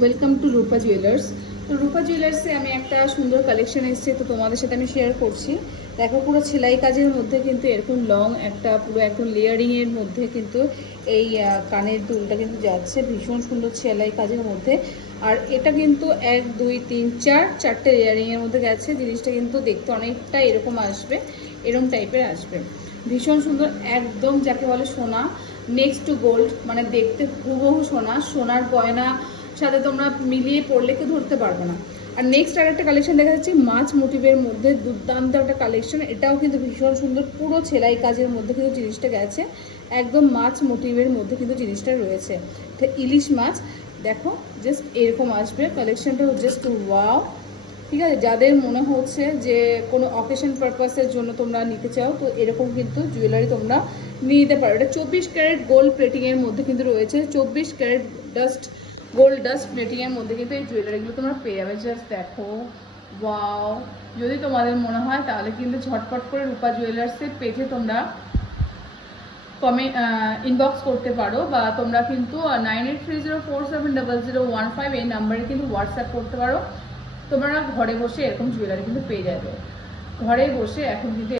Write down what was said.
Welcome to Rupa jewellers. তো রূপা জুয়েলার্সে আমি একটা সুন্দর কালেকশন এসেছে, তো তোমাদের সাথে আমি শেয়ার করছি। দেখো, পুরো সেলাই কাজের মধ্যে কিন্তু এরকম লং একটা পুরো একদম লেয়ারিংয়ের মধ্যে কিন্তু এই কানের দুলটা কিন্তু যাচ্ছে ভীষণ সুন্দর সেলাই কাজের মধ্যে। আর এটা কিন্তু 1 2 3 4 চারটে লেয়ারিংয়ের মধ্যে গেছে। জিনিসটা কিন্তু দেখতে অনেকটা এরকম আসবে, এরকম টাইপের আসবে, ভীষণ সুন্দর একদম, যাকে বলে সোনা নেক্সট টু গোল্ড, মানে দেখতে হুবহু সোনা। সোনার গয়না সাথে তোমরা মিলিয়ে পড়লে কেউ ধরতে পারবে না। আর নেক্সট আরেকটা কালেকশন দেখা যাচ্ছে মাছ মোটিভের মধ্যে, দুর্দান্ত একটা কালেকশন। এটাও কিন্তু ভীষণ সুন্দর, পুরো সেলাই কাজের মধ্যে কিন্তু জিনিসটা গেছে, একদম মাছ মোটিভের মধ্যে কিন্তু জিনিসটা রয়েছে। এটা ইলিশ মাছ, দেখো জাস্ট এরকম আসবে কালেকশনটা, জাস্ট ওয়াও। ঠিক আছে, যাদের মনে হচ্ছে যে কোনো অকেশন পারপাসের জন্য তোমরা নিতে চাও, তো এরকম কিন্তু জুয়েলারি তোমরা নিয়ে নিতে পারো। এটা 24 ক্যারেট গোল্ড প্লেটিংয়ের মধ্যে কিন্তু রয়েছে, 24 ক্যারেট গোল্ড ডাস্ট প্লেটিংয়ের মধ্যে কিন্তু এই জুয়েলারিগুলো তোমরা পেয়ে যাবে। জাস্ট দেখো ওয়াও। যদি তোমাদের মনে হয় তাহলে কিন্তু ঝটপট করে রূপা জুয়েলার্সের পেজে তোমরা ইনবক্স করতে পারো, বা তোমরা কিন্তু 9830470015 এই নাম্বারে কিন্তু হোয়াটসঅ্যাপ করতে পারো। তোমরা ঘরে বসে এরকম জুয়েলারি কিন্তু পেয়ে যাবে, ঘরে বসে এখন কিন্তু